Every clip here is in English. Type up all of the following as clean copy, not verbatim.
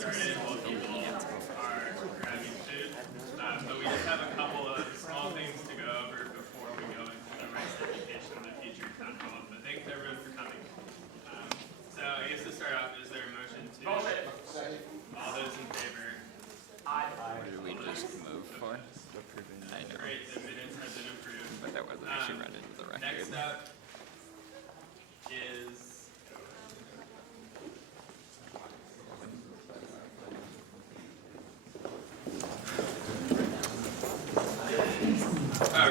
started while people are grabbing food. But we just have a couple of small things to go over before we go into the rights education in the future town hall. But thanks everyone for coming. So I guess to start off, is there a motion to all those in favor? What did we just move for? I know. Great, the minutes have been approved. But that wasn't actually run into the record. Next up is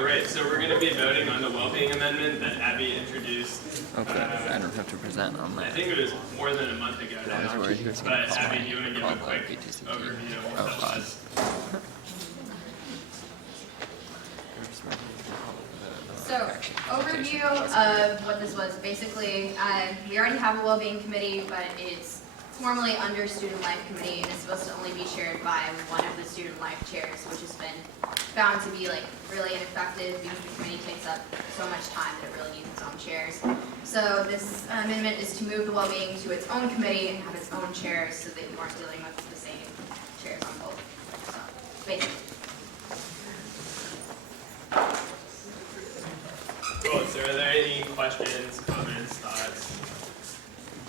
right, so we're going to be voting on the well-being amendment that Abby introduced. Okay, I don't have to present on I that. think it was more than a month ago I was now. worried he was going But to call Abby, me. do you want to give Call a quick BTCP. overview of Oh, what that was? So, overview of what this was. Basically, we already have a well-being committee, but it's formally under student life committee, and it's supposed to only be chaired by one of the student life chairs, which has been found to be really ineffective because the committee takes up so much time that it really needs its own chairs. So this amendment is to move the well-being to its own committee and have its own chairs so that you aren't dealing with the same chairs on both. So, basically. Cool, so are there any questions, comments, thoughts,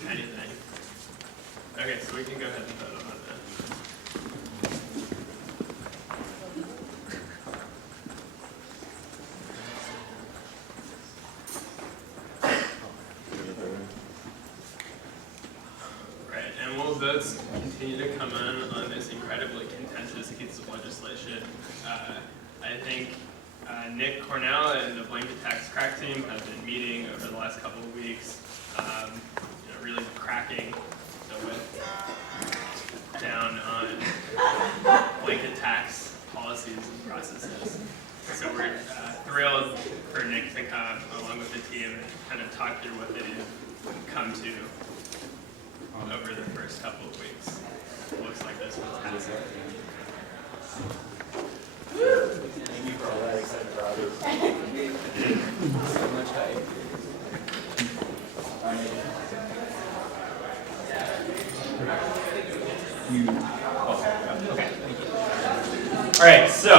anything? Okay, so we can go ahead and vote on that. Right, and will votes continue to come in on this incredibly contentious piece of legislation? I think Nick Cornell and the Blanket Tax Crack team have been meeting over the last couple of weeks, really cracking the whip down on blanket tax policies and processes. So we're thrilled for Nick to come along with the team and kind of talk through what they've come to over the first couple of weeks. Looks like this was happening. Thank you for all that excited about it. So much hype. Okay. All right, so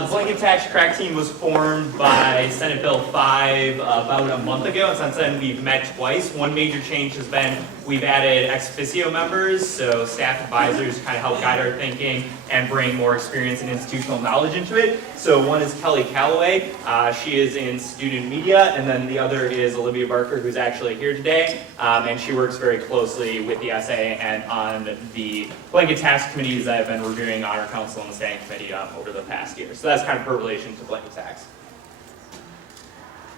the blanket tax crack team was formed by Senate Bill 5 about a month ago, and since then we've met twice. One major change has been we've added ex officio members, so staff advisors kind of help guide our thinking and bring more experience and institutional knowledge into it. So one is Kelly Calloway. She is in student media, and then the other is Olivia Barker, who's actually here today, and she works very closely with the SA and on the blanket tax committees that have been reviewing Honor Council and the Standing Committee over the past year. So that's kind of her relation to blanket tax.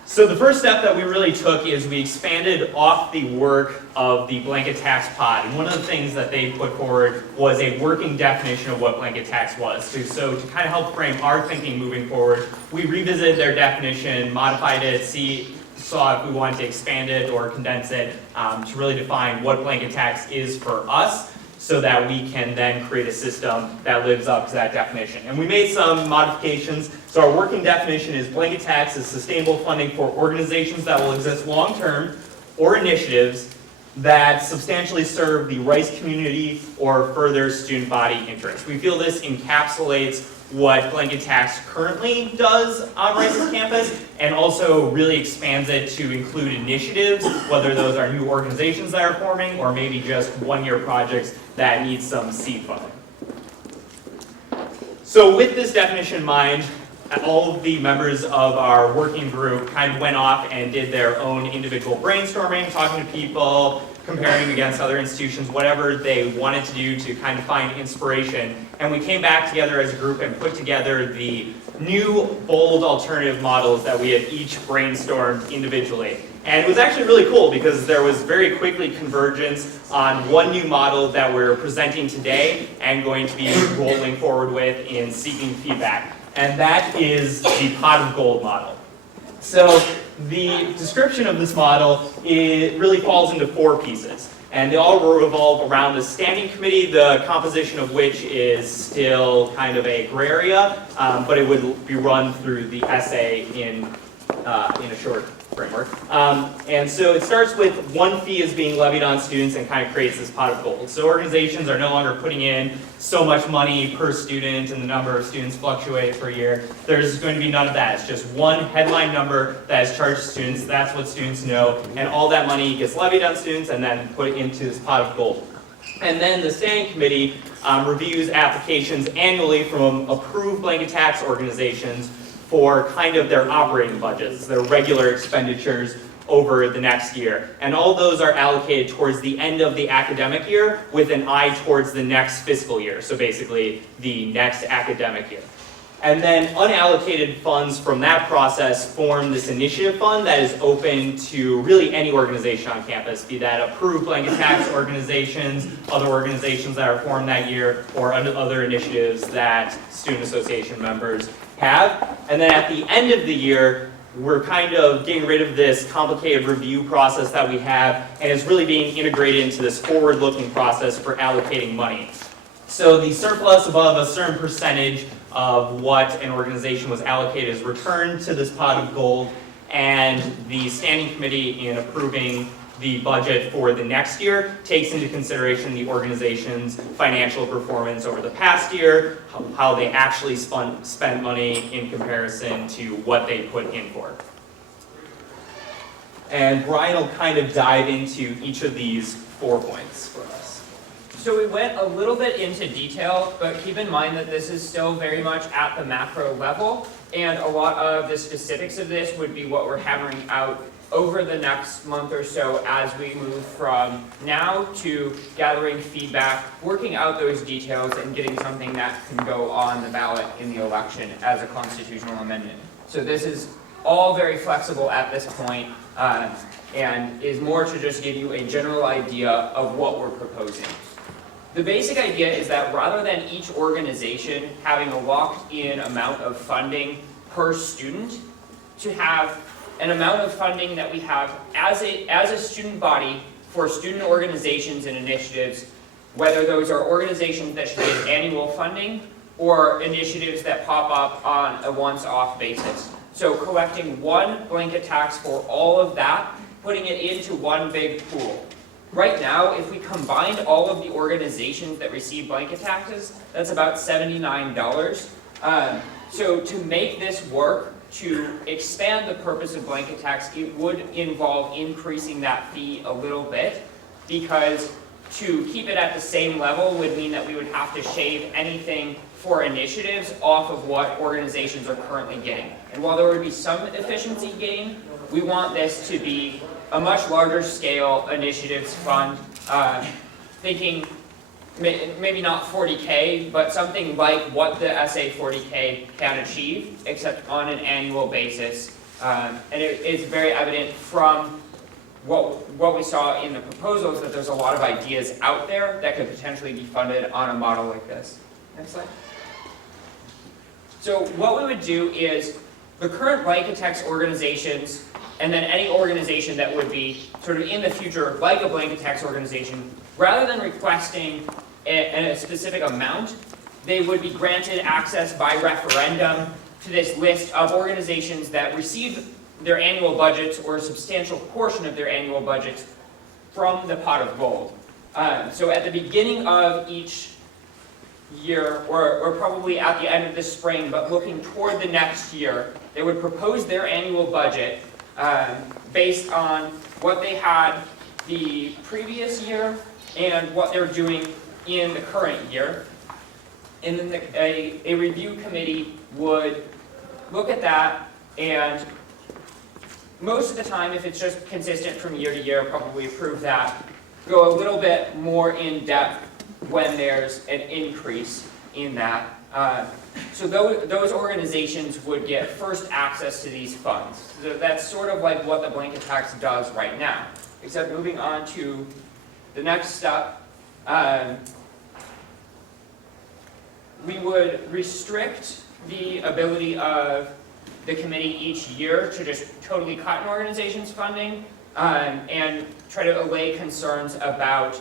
So the first step that we really took is we expanded off the work of the blanket tax pod. And one of the things that they put forward was a working definition of what blanket tax was. So to kind of help frame our thinking moving forward, we revisited their definition, modified it, saw if we wanted to expand it or condense it to really define what blanket tax is for us, so that we can then create a system that lives up to that definition. And we made some modifications. So our working definition is blanket tax is sustainable funding for organizations that will exist long-term or initiatives that substantially serve the Rice community or further student body interests. We feel this encapsulates what blanket tax currently does on Rice's campus, and also really expands it to include initiatives, whether those are new organizations that are forming or maybe just one-year projects that need some seed funding. So with this definition in mind, all of the members of our working group kind of went off and did their own individual brainstorming, talking to people, comparing against other institutions, whatever they wanted to do to kind of find inspiration. And we came back together as a group and put together the new, bold alternative models that we had each brainstormed individually. And it was actually really cool because there was very quickly convergence on one new model that we're presenting today and going to be rolling forward with in seeking feedback. And that is the pot of gold model. So the description of this model, it really falls into 4 pieces. And they all revolve around a standing committee, the composition of which is still kind of a gray area, but it would be run through the SA in a short framework. And so it starts with one fee is being levied on students and kind of creates this pot of gold. So organizations are no longer putting in so much money per student and the number of students fluctuate per year. There's going to be none of that. It's just one headline number that is charged to students. That's what students know. And all that money gets levied on students and then put into this pot of gold. And then the standing committee reviews applications annually from approved blanket tax organizations for kind of their operating budgets, their regular expenditures over the next year. And all those are allocated towards the end of the academic year with an eye towards the next fiscal year, so basically the next academic year. And then unallocated funds from that process form this initiative fund that is open to really any organization on campus, be that approved blanket tax organizations, other organizations that are formed that year, or other initiatives that student association members have. And then at the end of the year, we're kind of getting rid of this complicated review process that we have, and it's really being integrated into this forward-looking process for allocating money. So the surplus above a certain percentage of what an organization was allocated is returned to this pot of gold, and the standing committee in approving the budget for the next year takes into consideration the organization's financial performance over the past year, how they actually spent money in comparison to what they put in for. And Brian will kind of dive into each of these 4 points for us. So we went a little bit into detail, but keep in mind that this is still very much at the macro level, and a lot of the specifics of this would be what we're hammering out over the next month or so as we move from now to gathering feedback, working out those details, and getting something that can go on the ballot in the election as a constitutional amendment. So this is all very flexible at this point, and is more to just give you a general idea of what we're proposing. The basic idea is that rather than each organization having a locked-in amount of funding per student, to have an amount of funding that we have as a student body for student organizations and initiatives, whether those are organizations that should get annual funding or initiatives that pop up on a once-off basis. So collecting one blanket tax for all of that, putting it into one big pool. Right now, if we combined all of the organizations that receive blanket taxes, that's about $79. So to make this work, to expand the purpose of blanket tax, it would involve increasing that fee a little bit, because to keep it at the same level would mean that we would have to shave anything for initiatives off of what organizations are currently getting. And while there would be some efficiency gain, we want this to be a much larger scale initiatives fund, thinking maybe not 40K, but something like what the SA 40K can achieve, except on an annual basis. And it is very evident from what we saw in the proposals that there's a lot of ideas out there that could potentially be funded on a model like this. Next slide. So what we would do is the current blanket tax organizations, and then any organization that would be sort of in the future like a blanket tax organization, rather than requesting a specific amount, they would be granted access by referendum to this list of organizations that receive their annual budgets or a substantial portion of their annual budgets from the pot of gold. So at the beginning of each year, or probably at the end of the spring, but looking toward the next year, they would propose their annual budget based on what they had the previous year and what they're doing in the current year. And then a review committee would look at that, and most of the time, if it's just consistent from year to year, probably approve that. Go a little bit more in depth when there's an increase in that. So those organizations would get first access to these funds. So that's sort of like what the blanket tax does right now, except moving on to the next step. We would restrict the ability of the committee each year to just totally cut an organization's funding, and try to allay concerns about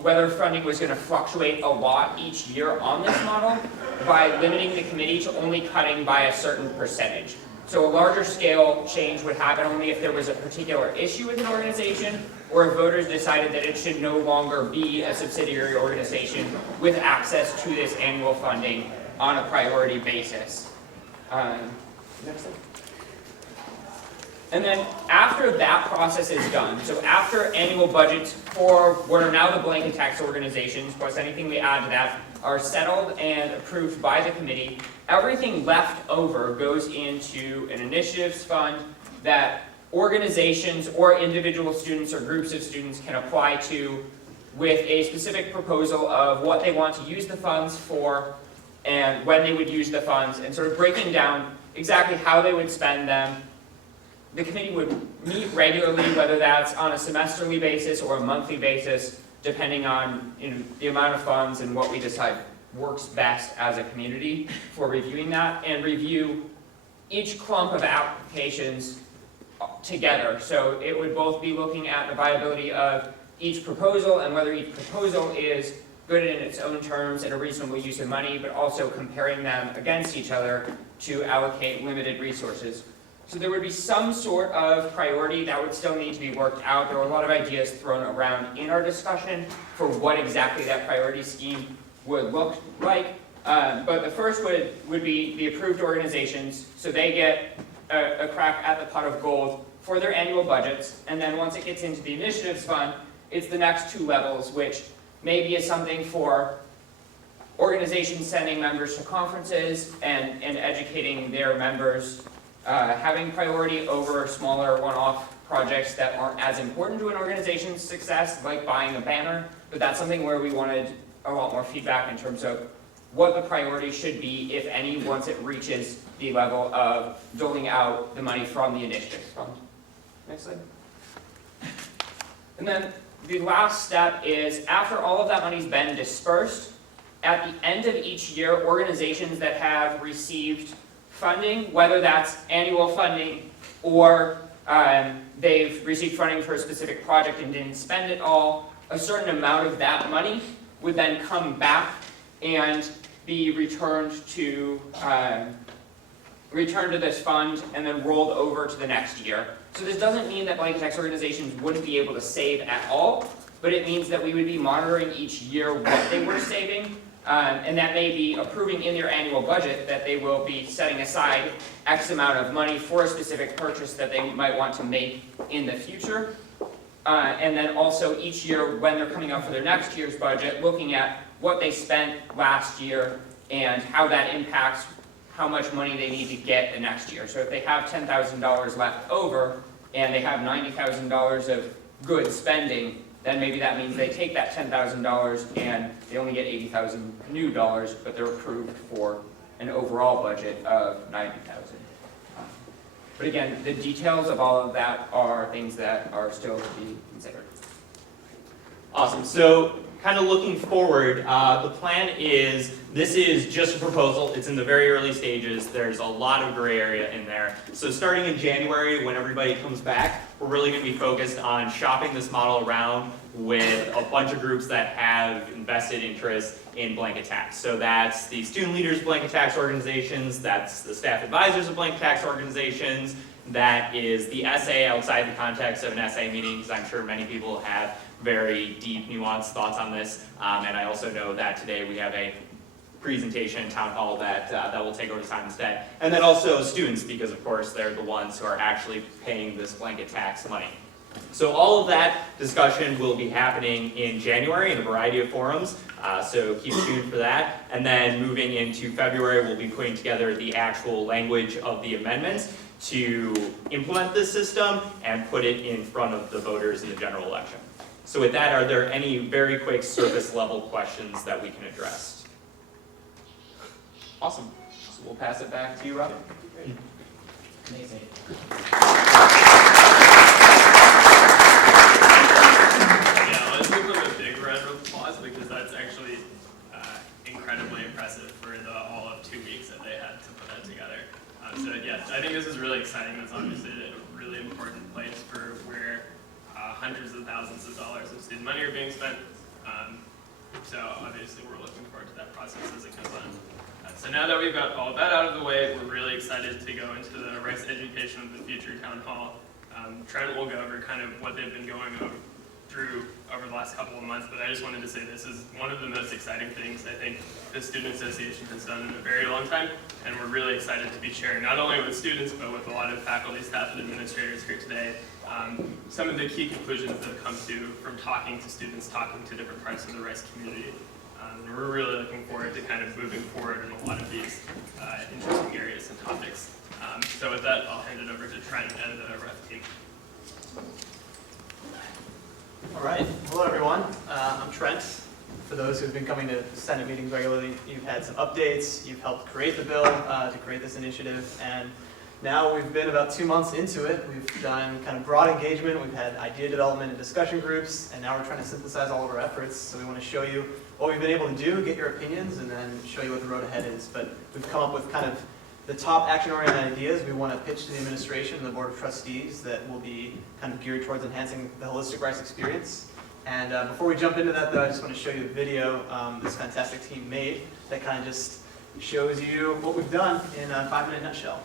whether funding was going to fluctuate a lot each year on this model by limiting the committee to only cutting by a certain percentage. So a larger scale change would happen only if there was a particular issue with an organization, or if voters decided that it should no longer be a subsidiary organization with access to this annual funding on a priority basis. Next slide. And then after that process is done, so after annual budgets for what are now the blanket tax organizations, plus anything we add to that, are settled and approved by the committee, everything left over goes into an initiatives fund that organizations or individual students or groups of students can apply to with a specific proposal of what they want to use the funds for and when they would use the funds, and sort of breaking down exactly how they would spend them. The committee would meet regularly, whether that's on a semesterly basis or a monthly basis, depending on the amount of funds and what we decide works best as a community for reviewing that, and review each clump of applications together. So it would both be looking at the viability of each proposal and whether each proposal is good in its own terms and a reasonable use of money, but also comparing them against each other to allocate limited resources. So there would be some sort of priority that would still need to be worked out. There were a lot of ideas thrown around in our discussion for what exactly that priority scheme would look like. But the first would be the approved organizations, so they get a crack at the pot of gold for their annual budgets. And then once it gets into the initiatives fund, it's the next two levels, which maybe is something for organizations sending members to conferences and educating their members, having priority over smaller one-off projects that aren't as important to an organization's success, like buying a banner. But that's something where we wanted a lot more feedback in terms of what the priority should be, if any, once it reaches the level of doling out the money from the initiatives fund. Next slide. And then the last step is, after all of that money's been dispersed, at the end of each year, organizations that have received funding, whether that's annual funding or they've received funding for a specific project and didn't spend it all, a certain amount of that money would then come back and be returned to this fund and then rolled over to the next year. So this doesn't mean that blanket tax organizations wouldn't be able to save at all, but it means that we would be monitoring each year what they were saving, and that may be approving in their annual budget that they will be setting aside X amount of money for a specific purchase that they might want to make in the future. And then also each year when they're coming up for their next year's budget, looking at what they spent last year and how that impacts how much money they need to get the next year. So if they have $10,000 left over and they have $90,000 of good spending, then maybe that means they take that $10,000 and they only get $80,000 new dollars, but they're approved for an overall budget of $90,000. But again, the details of all of that are things that are still to be considered. Awesome. So kind of looking forward, the plan is, this is just a proposal. It's in the very early stages. There's a lot of gray area in there. So starting in January, when everybody comes back, we're really going to be focused on shopping this model around with a bunch of groups that have invested interest in blanket tax. So that's the student leaders of blanket tax organizations, that's the staff advisors of blanket tax organizations, that is the SA outside the context of an SA meeting, because I'm sure many people have very deep, nuanced thoughts on this. And I also know that today we have a presentation in town hall that will take over time instead. And then also students, because of course they're the ones who are actually paying this blanket tax money. So all of that discussion will be happening in January in a variety of forums, so keep tuned for that. And then moving into February, we'll be putting together the actual language of the amendments to implement this system and put it in front of the voters in the general election. So with that, are there any very quick surface level questions that we can address? Awesome. So we'll pass it back to you, Robin. Amazing. Yeah, let's give them a big round of applause, because that's actually incredibly impressive for all of 2 weeks that they had to put that together. So yeah, I think this is really exciting. That's obviously a really important place for where hundreds of thousands of dollars of student money are being spent. So obviously we're looking forward to that process as it goes on. So now that we've got all that out of the way, we're really excited to go into the Rice Education of the Future Town Hall. Trent will go over kind of what they've been going through over the last couple of months, but I just wanted to say this is one of the most exciting things I think the Student Association has done in a very long time, and we're really excited to be sharing not only with students, but with a lot of faculty, staff, and administrators here today. Some of the key conclusions that have come to from talking to students, talking to different parts of the Rice community. We're really looking forward to kind of moving forward in a lot of these interesting areas and topics. So with that, I'll hand it over to Trent and the REF team. All right. Hello, everyone. I'm Trent. For those who've been coming to Senate meetings regularly, you've had some updates. You've helped create the bill to create this initiative. And now we've been about 2 months into it. We've done kind of broad engagement. We've had idea development and discussion groups. And now we're trying to synthesize all of our efforts. So we want to show you what we've been able to do, get your opinions, and then show you what the road ahead is. But we've come up with kind of the top action-oriented ideas we want to pitch to the administration and the Board of Trustees that will be kind of geared towards enhancing the holistic Rice experience. And before we jump into that, though, I just want to show you a video this fantastic team made that kind of just shows you what we've done in a 5-minute nutshell.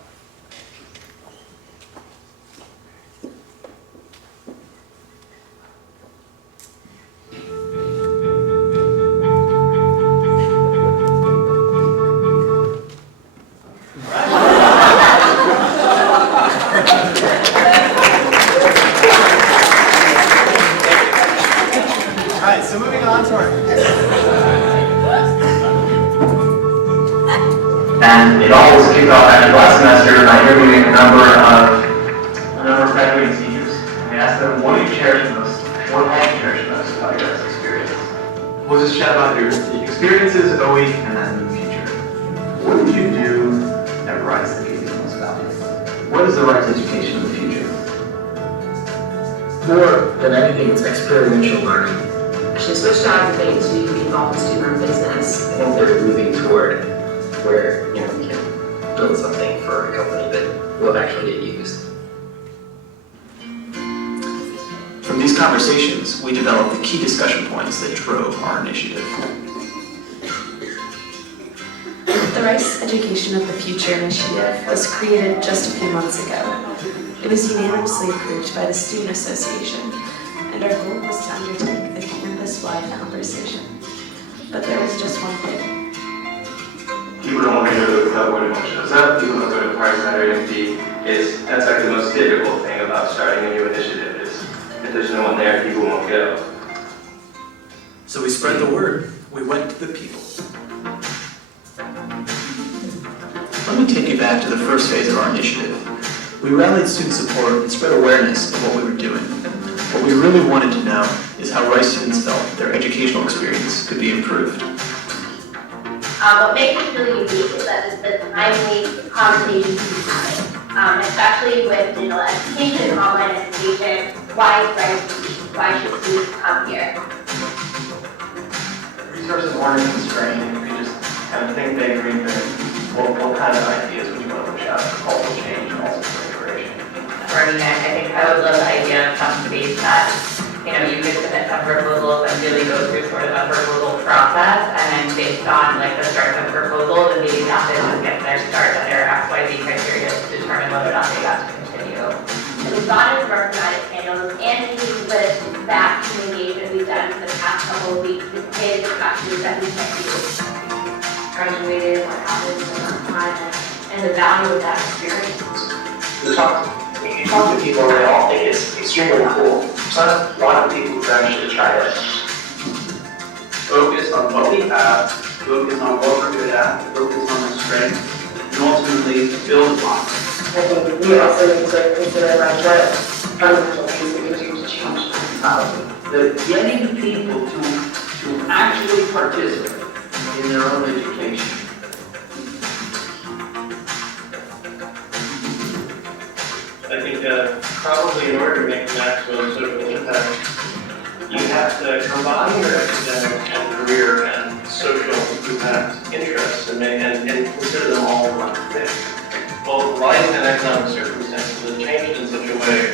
And it all was kicked off after last semester by interviewing a number of graduating seniors. And we asked them, what do you cherish most? What have you cherished most about your Rice experience? We'll just chat about your experiences, OE, and then the future. What did you do at Rice that gave you the most value? What is the Rice education of the future? More than anything, it's experiential learning. Actually switched out of the to be involved in student-run business. I think they're moving toward where we can build something for a company that will actually get used. From these conversations, we developed the key discussion points that drove our initiative. The Rice Education of the Future initiative was created just a few months ago. It was unanimously approved by the Student Association, and our goal was to undertake a campus-wide conversation. But there was just one thing. People don't want to go to the club when it shows up. People don't go to parties that are empty. That's like the most difficult thing about starting a new initiative is if there's no one there, people won't go. So we spread the word. We went to the people. Let me take you back to the first phase of our initiative. We rallied student support and spread awareness of what we were doing. What we really wanted to know is how Rice students felt their educational experience could be improved. What makes this really unique is that it's the timely conversations we've been having, especially with digital education, online education. Why is Rice unique? Why should students come here? Resources weren't a constraint. You could just kind of think big, dream big. What kind of ideas would you want to push out for cultural change and also for integration? For me, I think I would love the idea of companies that, you could submit some proposals and really go through sort of a proposal process, and then based on like the start of the proposal, the meeting happens and gets their start under XYZ criteria to determine whether or not they got to continue. And we've gone into our provided panels and meetings with that team engagement we've done for the past couple of weeks. We've made discussions that we can do. Graduated, what happens in our time, and the value of that experience. When you talk to people, they all think it's extremely cool. So a lot of people who actually try to focus on what we have, focus on what we're good at, focus on our strengths, and ultimately build on it. I think we also need to consider like what fundamental things we can do to change Getting people to actually participate in their own education. I think probably in order to make maximum social impact, you have to combine your academic and career and social impact interests and consider them all one thing. Both life and economic circumstances have changed in such a way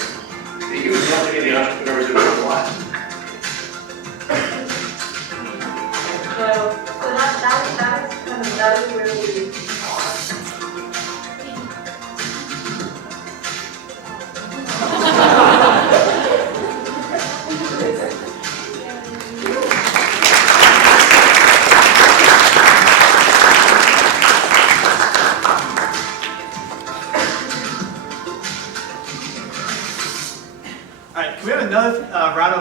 that you would want to be the entrepreneurs of your life. So that was really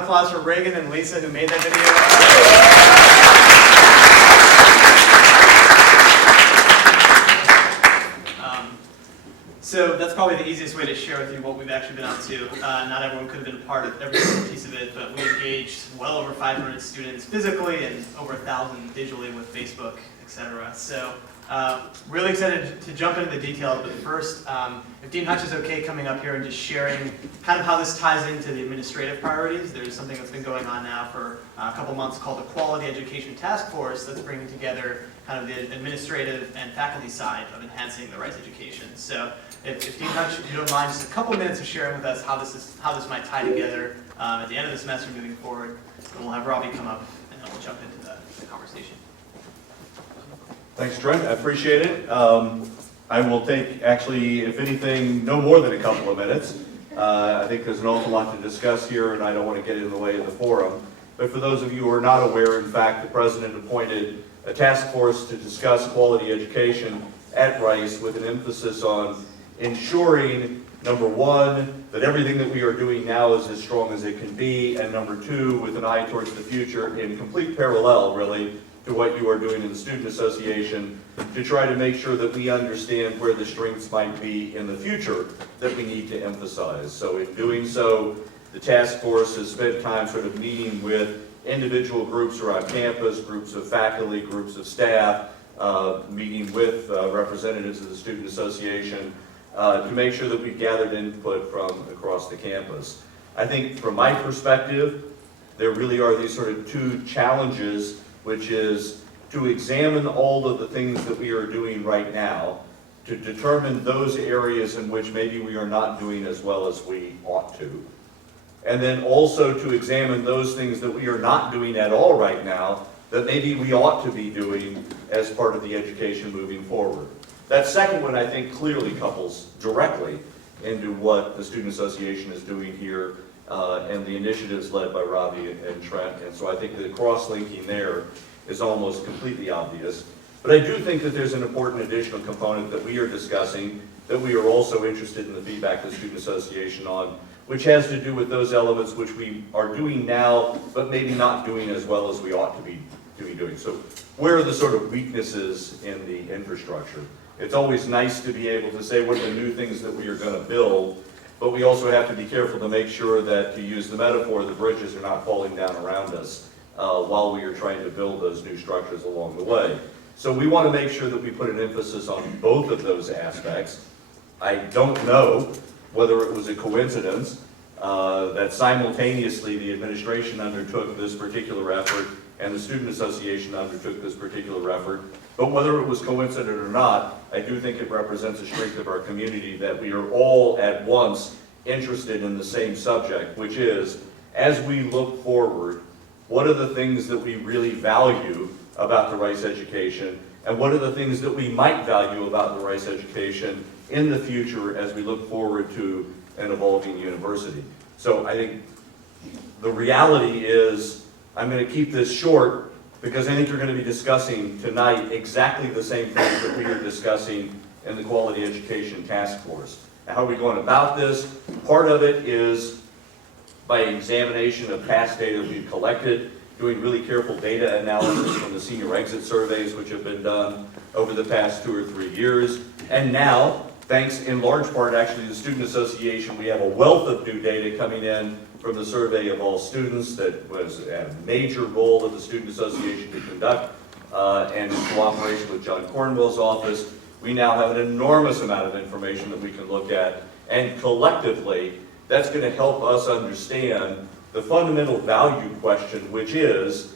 of applause for Reagan and Lisa who made that video. So that's probably the easiest way to share with you what we've actually been up to. Not everyone could have been a part of every single piece of it, but we engaged well over 500 students physically and over 1,000 digitally with Facebook, etc. So really excited to jump into the details, but first, if Dean Hutch is okay coming up here and just sharing kind of how this ties into the administrative priorities. There's something that's been going on now for a couple months called the Quality Education Task Force that's bringing together kind of the administrative and faculty side of enhancing the rights education. So if Dean Hutch, if you don't mind, just a couple minutes of sharing with us how this might tie together at the end of the semester moving forward. And we'll have Robbie come up and then we'll jump into the conversation. Thanks, Trent. I appreciate it. I will take, actually, if anything, no more than a couple of minutes. I think there's an awful lot to discuss here, and I don't want to get in the way of the forum. But for those of you who are not aware, in fact, the President appointed a task force to discuss quality education at Rice with an emphasis on ensuring, number one, that everything that we are doing now is as strong as it can be, and number two, with an eye towards the future, in complete parallel, really, to what you are doing in the Student Association, to try to make sure that we understand where the strengths might be in the future that we need to emphasize. So in doing so, the task force has spent time sort of meeting with individual groups around campus, groups of faculty, groups of staff, meeting with representatives of the Student Association to make sure that we've gathered input from across the campus. I think from my perspective, there really are these sort of two challenges, which is to examine all of the things that we are doing right now, to determine those areas in which maybe we are not doing as well as we ought to. And then also to examine those things that we are not doing at all right now that maybe we ought to be doing as part of the education moving forward. That second one, I think, clearly couples directly into what the Student Association is doing here and the initiatives led by Robbie and Trent. And so I think the cross-linking there is almost completely obvious. But I do think that there's an important additional component that we are discussing that we are also interested in the feedback of the Student Association on, which has to do with those elements which we are doing now, but maybe not doing as well as we ought to be doing. So where are the sort of weaknesses in the infrastructure? It's always nice to be able to say what are the new things that we are going to build, but we also have to be careful to make sure that, to use the metaphor, the bridges are not falling down around us while we are trying to build those new structures along the way. So we want to make sure that we put an emphasis on both of those aspects. I don't know whether it was a coincidence that simultaneously the administration undertook this particular effort and the Student Association undertook this particular effort. But whether it was coincident or not, I do think it represents a strength of our community that we are all at once interested in the same subject, which is, as we look forward, what are the things that we really value about the Rice education, and what are the things that we might value about the Rice education in the future as we look forward to an evolving university. So I think the reality is, I'm going to keep this short because I think you're going to be discussing tonight exactly the same things that we are discussing in the Quality Education Task Force. Now, how are we going about this? Part of it is by examination of past data we've collected, doing really careful data analysis from the senior exit surveys which have been done over the past 2 or 3 years. And now, thanks in large part actually to the Student Association, we have a wealth of new data coming in from the survey of all students that was a major goal of the Student Association to conduct, and in cooperation with John Cornwell's office, we now have an enormous amount of information that we can look at, and collectively, that's going to help us understand the fundamental value question, which is,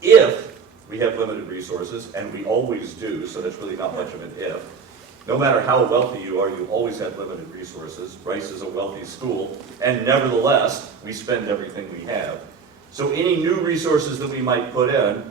if we have limited resources, and we always do, so that's really not much of an if, no matter how wealthy you are, you always have limited resources. Rice is a wealthy school, and nevertheless, we spend everything we have. So any new resources that we might put in,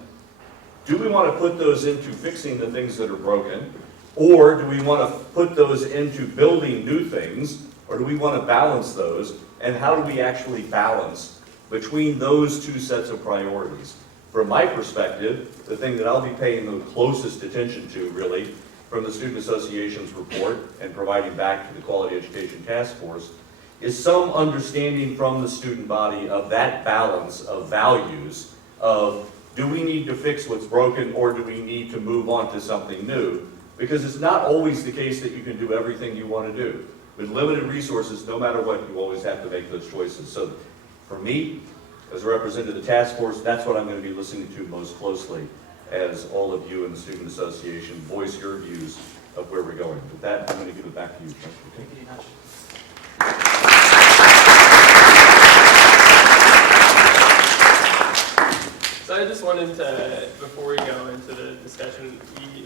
do we want to put those into fixing the things that are broken, or do we want to put those into building new things, or do we want to balance those, and how do we actually balance between those two sets of priorities? From my perspective, the thing that I'll be paying the closest attention to, really, from the Student Association's report and providing back to the Quality Education Task Force, is some understanding from the student body of that balance of values of, do we need to fix what's broken or do we need to move on to something new? Because it's not always the case that you can do everything you want to do. With limited resources, no matter what, you always have to make those choices. So for me, as a representative of the task force, that's what I'm going to be listening to most closely as all of you in the Student Association voice your views of where we're going. With that, I'm going to give it back to you. Thank you, Hutch. So I just wanted to, before we go into the discussion,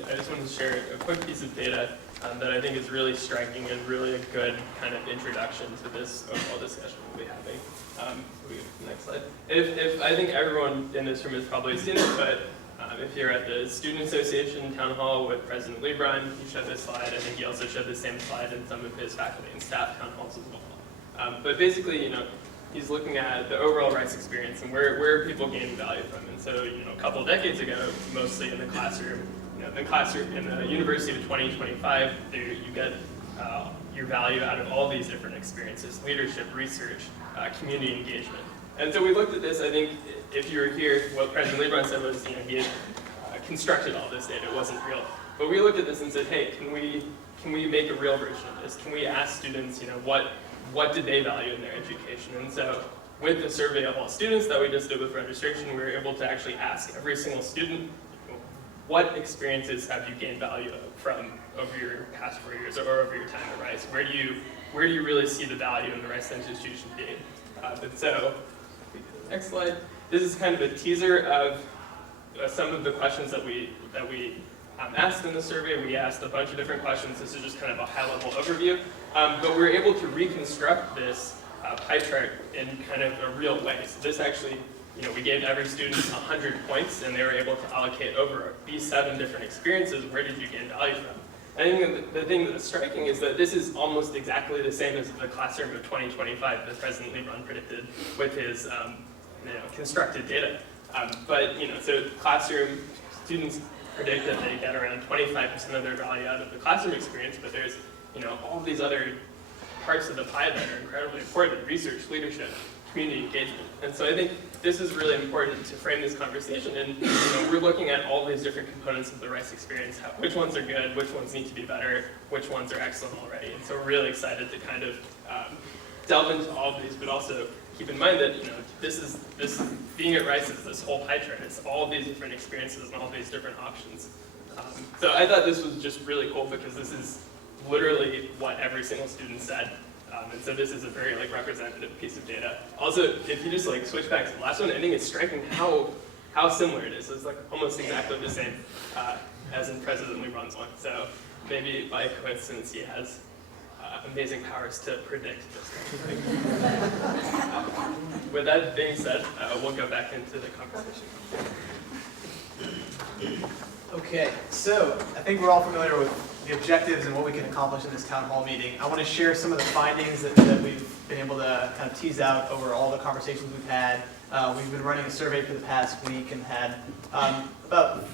I just wanted to share a quick piece of data that I think is really striking and really a good kind of introduction to this overall discussion we'll be having. Next slide. If I think everyone in this room has probably seen it, but if you're at the Student Association Town Hall with President Lebron, he showed this slide. I think he also showed the same slide in some of his faculty and staff town halls as well. But basically, he's looking at the overall Rice experience and where people gain value from. And so, a couple of decades ago, mostly in the classroom, in the University of 2025, you get your value out of all these different experiences: leadership, research, community engagement. And so we looked at this. I think if you were here, what President Lebron said was, he had constructed all this data. It wasn't real. But we looked at this and said, hey, can we make a real version of this? Can we ask students, what did they value in their education? And so with the survey of all students that we just did with registration, we were able to actually ask every single student, what experiences have you gained value from over your past 4 years or over your time at Rice? Where do you really see the value in the Rice institution being? And so, next slide. This is kind of a teaser of some of the questions that we asked in the survey. We asked a bunch of different questions. This is just kind of a high-level overview. But we were able to reconstruct this pie chart in kind of a real way. So this actually, we gave every student 100 points, and they were able to allocate over these 7 different experiences. Where did you gain value from? I think the thing that's striking is that this is almost exactly the same as the classroom of 2025 that President Lebron predicted with his constructed data. So classroom students predict that they get around 25% of their value out of the classroom experience, but there's all these other parts of the pie that are incredibly important: research, leadership, community engagement. And so I think this is really important to frame this conversation. And we're looking at all these different components of the Rice experience: which ones are good, which ones need to be better, which ones are excellent already. And so we're really excited to kind of delve into all of these, but also keep in mind that this being at Rice is this whole pie chart. It's all of these different experiences and all these different options. So I thought this was just really cool because this is literally what every single student said. And so this is a very representative piece of data. Also, if you just switch back to the last one, I think it's striking how similar it is. It's almost exactly the same as in President Lebron's one. So maybe by coincidence he has amazing powers to predict this kind of thing. With that being said, we'll go back into the conversation. Okay, so I think we're all familiar with the objectives and what we can accomplish in this town hall meeting. I want to share some of the findings that we've been able to kind of tease out over all the conversations we've had. We've been running a survey for the past week and had about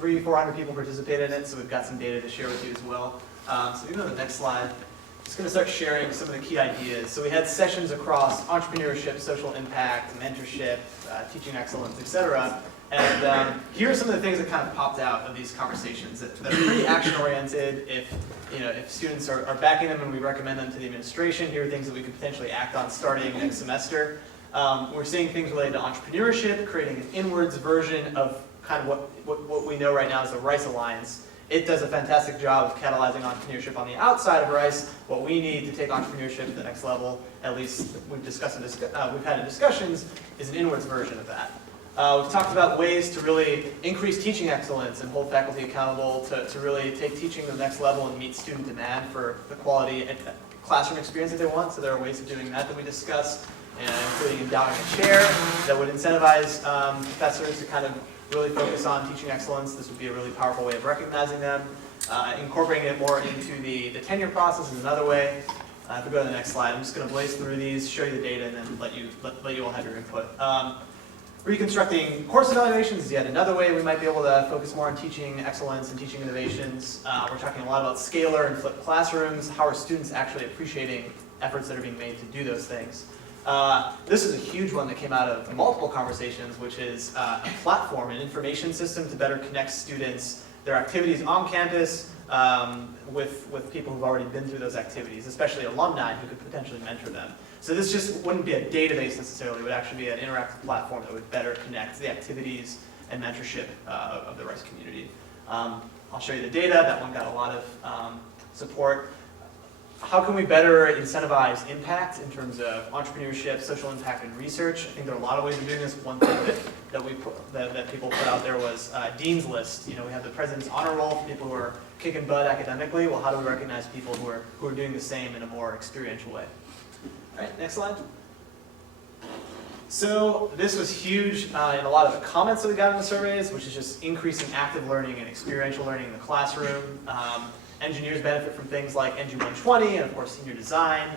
300-400 people participate in it, so we've got some data to share with you as well. So if you go to the next slide, I'm just going to start sharing some of the key ideas. So we had sessions across entrepreneurship, social impact, mentorship, teaching excellence, etc. And here are some of the things that kind of popped out of these conversations that are pretty action-oriented. If students are backing them and we recommend them to the administration, here are things that we could potentially act on starting next semester. We're seeing things related to entrepreneurship, creating an inwards version of kind of what we know right now as the Rice Alliance. It does a fantastic job of catalyzing entrepreneurship on the outside of Rice. What we need to take entrepreneurship to the next level, at least we've had in discussions, is an inwards version of that. We've talked about ways to really increase teaching excellence and hold faculty accountable to really take teaching to the next level and meet student demand for the quality and classroom experience that they want. So there are ways of doing that we discussed, including endowing a chair that would incentivize professors to kind of really focus on teaching excellence. This would be a really powerful way of recognizing them. Incorporating it more into the tenure process is another way. If we go to the next slide, I'm just going to blaze through these, show you the data, and then let you all have your input. Reconstructing course evaluations is yet another way we might be able to focus more on teaching excellence and teaching innovations. We're talking a lot about scalar and flipped classrooms. How are students actually appreciating efforts that are being made to do those things. This is a huge one that came out of multiple conversations, which is a platform, an information system to better connect students, their activities on campus, with people who've already been through those activities, especially alumni who could potentially mentor them. So this just wouldn't be a database necessarily, it would actually be an interactive platform that would better connect the activities and mentorship of the Rice community. I'll show you the data. That one got a lot of support. How can we better incentivize impact in terms of entrepreneurship, social impact, and research? I think there are a lot of ways of doing this. One thing that people put out there was Dean's List. You know, we have the President's Honor Roll for people who are kicking butt academically. Well, how do we recognize people who are doing the same in a more experiential way? All right, next slide. So this was huge in a lot of the comments that we got in the surveys, which is just increasing active learning and experiential learning in the classroom. Engineers benefit from things like NG 120 and of course senior design.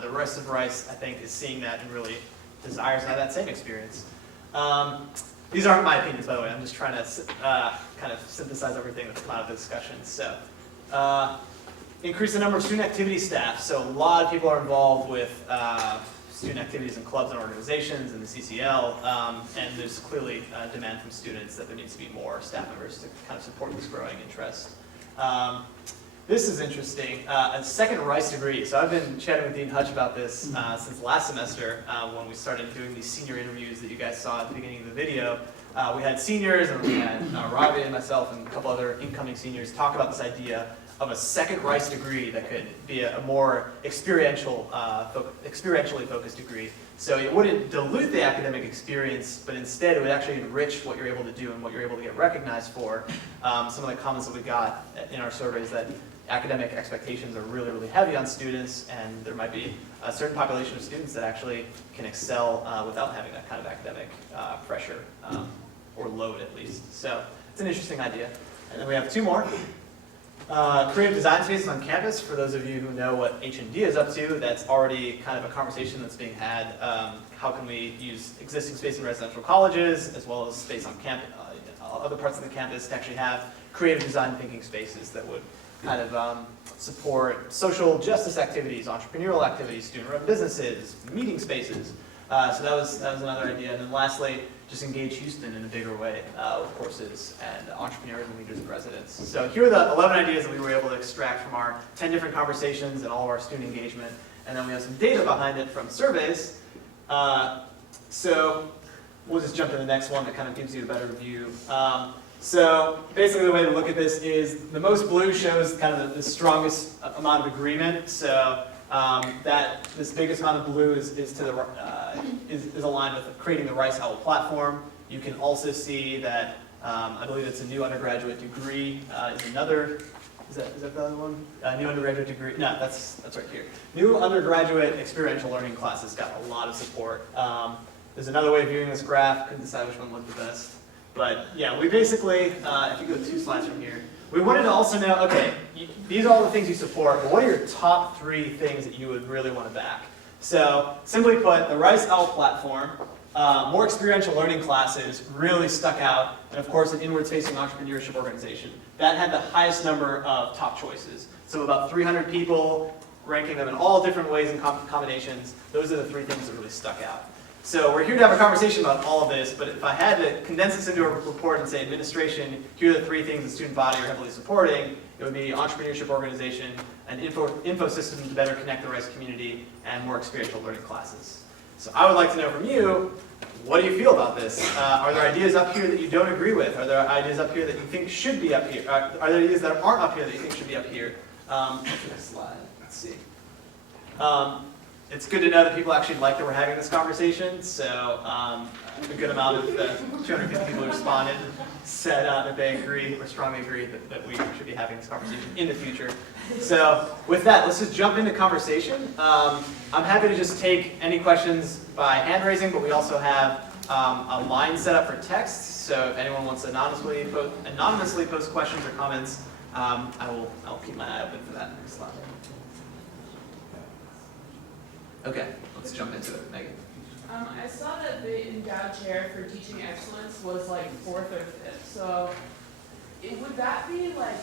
The rest of Rice, I think, is seeing that and really desires to have that same experience. These aren't my opinions, by the way. I'm just trying to kind of synthesize everything that's come out of the discussion. So, increase the number of student activity staff. So a lot of people are involved with student activities and clubs and organizations and the CCL, and there's clearly demand from students that there needs to be more staff members to kind of support this growing interest. This is interesting, a second Rice degree. So I've been chatting with Dean Hutch about this since last semester when we started doing these senior interviews that you guys saw at the beginning of the video. We had seniors, and we had Ravi and myself and a couple other incoming seniors talk about this idea of a second Rice degree that could be a more experientially focused degree. So it wouldn't dilute the academic experience, but instead it would actually enrich what you're able to do and what you're able to get recognized for. Some of the comments that we got in our surveys that academic expectations are really, really heavy on students, and there might be a certain population of students that actually can excel without having that kind of academic pressure, or load at least. So it's an interesting idea. And then we have two more. Creative design spaces on campus. For those of you who know what H&D is up to, that's already kind of a conversation that's being had. How can we use existing space in residential colleges, as well as space on campus, other parts of the campus, to actually have creative design thinking spaces that would kind of support social justice activities, entrepreneurial activities, student-run businesses, meeting spaces. So that was another idea. And then lastly, just engage Houston in a bigger way with courses and entrepreneurs and leaders and residents. So here are the 11 ideas that we were able to extract from our 10 different conversations and all of our student engagement. And then we have some data behind it from surveys. So we'll just jump to the next one that kind of gives you a better view. So basically the way to look at this is the most blue shows kind of the strongest amount of agreement. So that this biggest amount of blue is aligned with creating the Rice OWL platform. You can also see that I believe it's a new undergraduate degree is another. Is that the other one? New undergraduate degree. No, that's right here. New undergraduate experiential learning classes got a lot of support. There's another way of viewing this graph. Couldn't decide which one looked the best. But yeah, we basically, if you go 2 slides from here, we wanted to also know, okay, these are all the things you support, but what are your top 3 things that you would really want to back? So, simply put, the Rice OWL platform, more experiential learning classes really stuck out, and of course an inward-facing entrepreneurship organization. That had the highest number of top choices. So about 300 people, ranking them in all different ways and combinations. Those are the 3 things that really stuck out. So we're here to have a conversation about all of this, but if I had to condense this into a report and say administration, here are the 3 things the student body are heavily supporting, it would be entrepreneurship organization, an info system to better connect the Rice community, and more experiential learning classes. So I would like to know from you, what do you feel about this? Are there ideas up here that you don't agree with? Are there ideas up here that you think should be up here? Are there ideas that aren't up here that you think should be up here? Next slide, let's see. It's good to know that people actually like that we're having this conversation. So a good amount of the 250 people who responded said that they agree or strongly agree that we should be having this conversation in the future. So with that, let's just jump into conversation. I'm happy to just take any questions by hand raising, but we also have a line set up for text. So if anyone wants to anonymously post questions or comments, I'll keep my eye open for that next slide. Okay, let's jump into it. Megan. I saw that the endowed chair for teaching excellence was like 4th or 5th. So would that be like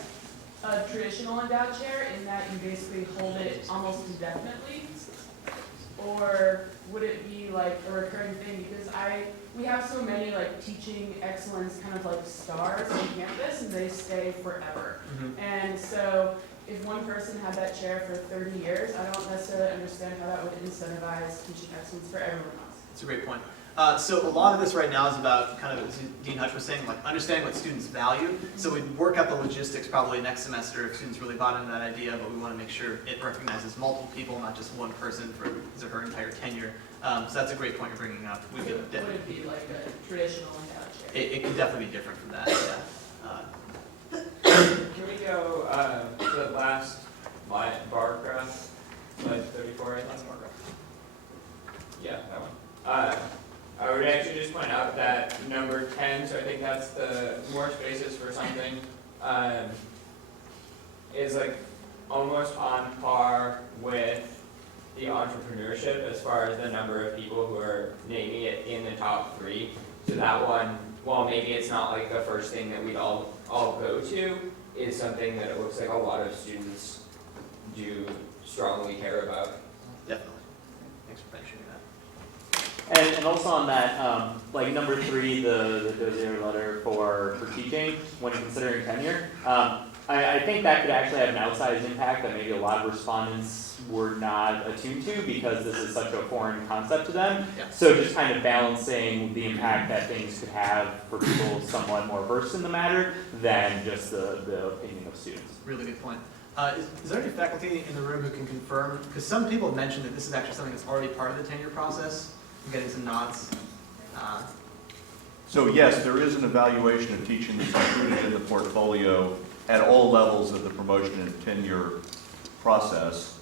a traditional endowed chair in that you basically hold it almost indefinitely? or would it be like a recurring thing? Because we have so many like teaching excellence kind of like stars on campus, and they stay forever. And so if one person had that chair for 30 years, I don't necessarily understand how that would incentivize teaching excellence for everyone else. That's a great point. So a lot of this right now is about kind of, as Dean Hutch was saying, like understanding what students value. So we'd work out the logistics probably next semester if students really bought into that idea, but we want to make sure it recognizes multiple people, not just one person for his or her entire tenure. So that's a great point you're bringing up. We could Would it be like a traditional endowed chair? it could definitely be different from that, yeah. Can we go to the last bar graph, slide 34, I think? Yeah, that one. I would actually just point out that number 10, so I think that's the more spaces for something, is like almost on par with the entrepreneurship as far as the number of people who are naming it in the top 3. So that one, while maybe it's not like the first thing that we'd all go to, is something that it looks like a lot of students do strongly care about. Definitely. Thanks for mentioning that. And also on that, like number 3, the Dozier letter for teaching when considering tenure, I think that could actually have an outsized impact that maybe a lot of respondents were not attuned to because this is such a foreign concept to them. Yeah. So just kind of balancing the impact that things could have for people somewhat more versed in the matter than just the opinion of students. Really good point. Is there any faculty in the room who can confirm, because some people have mentioned that this is actually something that's already part of the tenure process? I'm getting some nods. So yes, there is an evaluation of teaching that's included in the portfolio at all levels of the promotion and tenure process.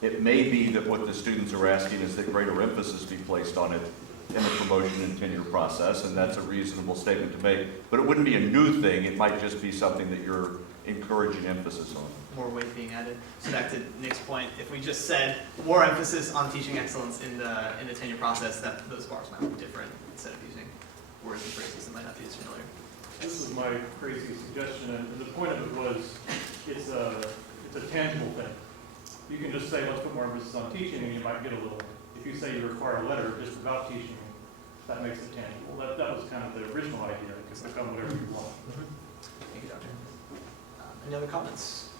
It may be that what the students are asking is that greater emphasis be placed on it in the promotion and tenure process, and that's a reasonable statement to make. But it wouldn't be a new thing, it might just be something that you're encouraging emphasis on. More weight being added. So back to Nick's point, if we just said more emphasis on teaching excellence in the tenure process, that those bars might look different instead of using words and phrases that might not be as familiar. This is my crazy suggestion, and the point of it was, it's a tangible thing. You can just say, let's put more emphasis on teaching, and you might get a little. If you say you require a letter just about teaching, that makes it tangible. That was kind of the original idea. It can become whatever you want. Thank you, Doctor. Any other comments?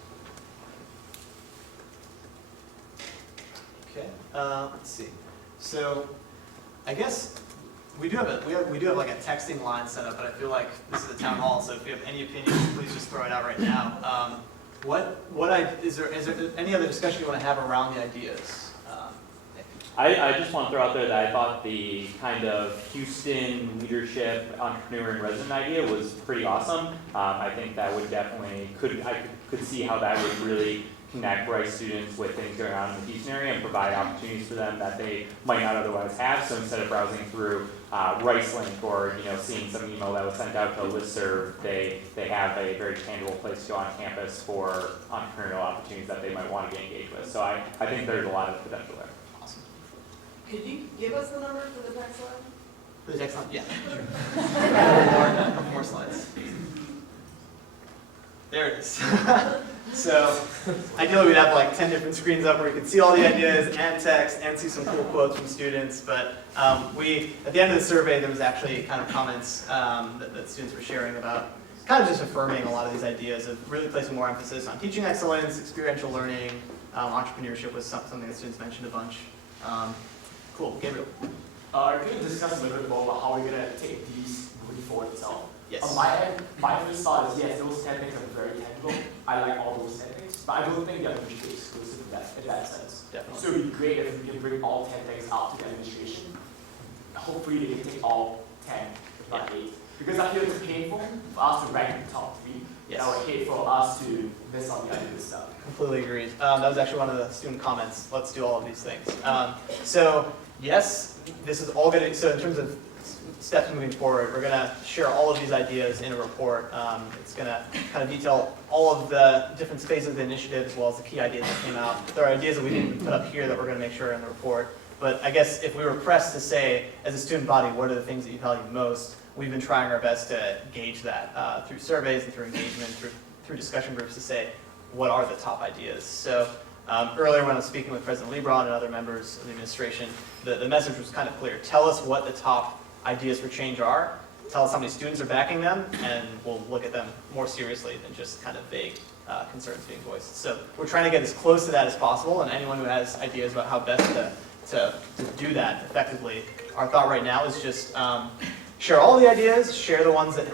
Okay. Let's see. So, I guess we do have like a texting line set up, but I feel like this is a town hall, so if you have any opinions, please just throw it out right now. Is there any other discussion you want to have around the ideas? I just want to throw out there that I thought the kind of Houston leadership entrepreneur and resident idea was pretty awesome. I think that would definitely, I could see how that would really connect Rice students with things going on in the Houston area and provide opportunities for them that they might not otherwise have. So instead of browsing through RiceLink or seeing some email that was sent out to a listserv, they have a very tangible place to go on campus for entrepreneurial opportunities that they might want to get engaged with. So I think there's a lot of potential there. Awesome. Could you give us the number for the text line? For the text line? Yeah, sure. A couple more slides. There it is. So, ideally we'd have like 10 different screens up where you can see all the ideas and text and see some cool quotes from students, but at the end of the survey there was actually kind of comments that students were sharing about kind of just affirming a lot of these ideas of really placing more emphasis on teaching excellence, experiential learning, entrepreneurship was something that students mentioned a bunch. Cool, Gabriel. Can you discuss a little bit more about how we're going to take these moving forward itself? Yes. On my end, my first thought is yes, those 10 things are very tangible. I like all those 10 things, but I don't think they're mutually exclusive in that sense. Definitely. So it would be great if we can bring all 10 things out to the administration. Hopefully they can take all 10, if not 8. Because I feel it's painful for us to rank the top 3. Yes. And I would hate for us to miss on the other stuff. Completely agreed. That was actually one of the student comments. Let's do all of these things. So yes, this is all good. So in terms of steps moving forward, we're going to share all of these ideas in a report. It's going to kind of detail all of the different phases of the initiative as well as the key ideas that came out. There are ideas that we didn't put up here that we're going to make sure are in the report. But I guess if we were pressed to say, as a student body, what are the things that you value most, we've been trying our best to gauge that through surveys and through engagement, through discussion groups to say, what are the top ideas? So Earlier when I was speaking with President Lebron and other members of the administration, the message was kind of clear. Tell us what the top ideas for change are, tell us how many students are backing them, and we'll look at them more seriously than just kind of vague concerns being voiced. So we're trying to get as close to that as possible, and anyone who has ideas about how best to do that effectively, our thought right now is just share all the ideas, share the ones that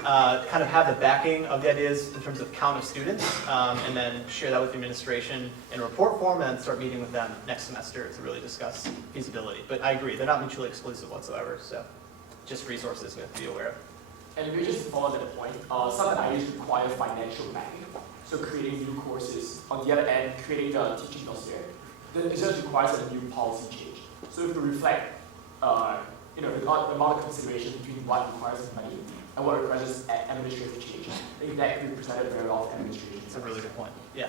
kind of have the backing of the ideas in terms of count of students, and then share that with the administration in a report form, and then start meeting with them next semester to really discuss feasibility. But I agree, they're not mutually exclusive whatsoever, so just resources we have to be aware of. And maybe just to follow to the point, some of the ideas require financial backing. So creating new courses. On the other end, creating the teaching dossier. Then it just requires a new policy change. So if we reflect the amount of consideration between what requires money and what requires administrative change, I think that could be presented very well to administration. It's a really good point. Yeah,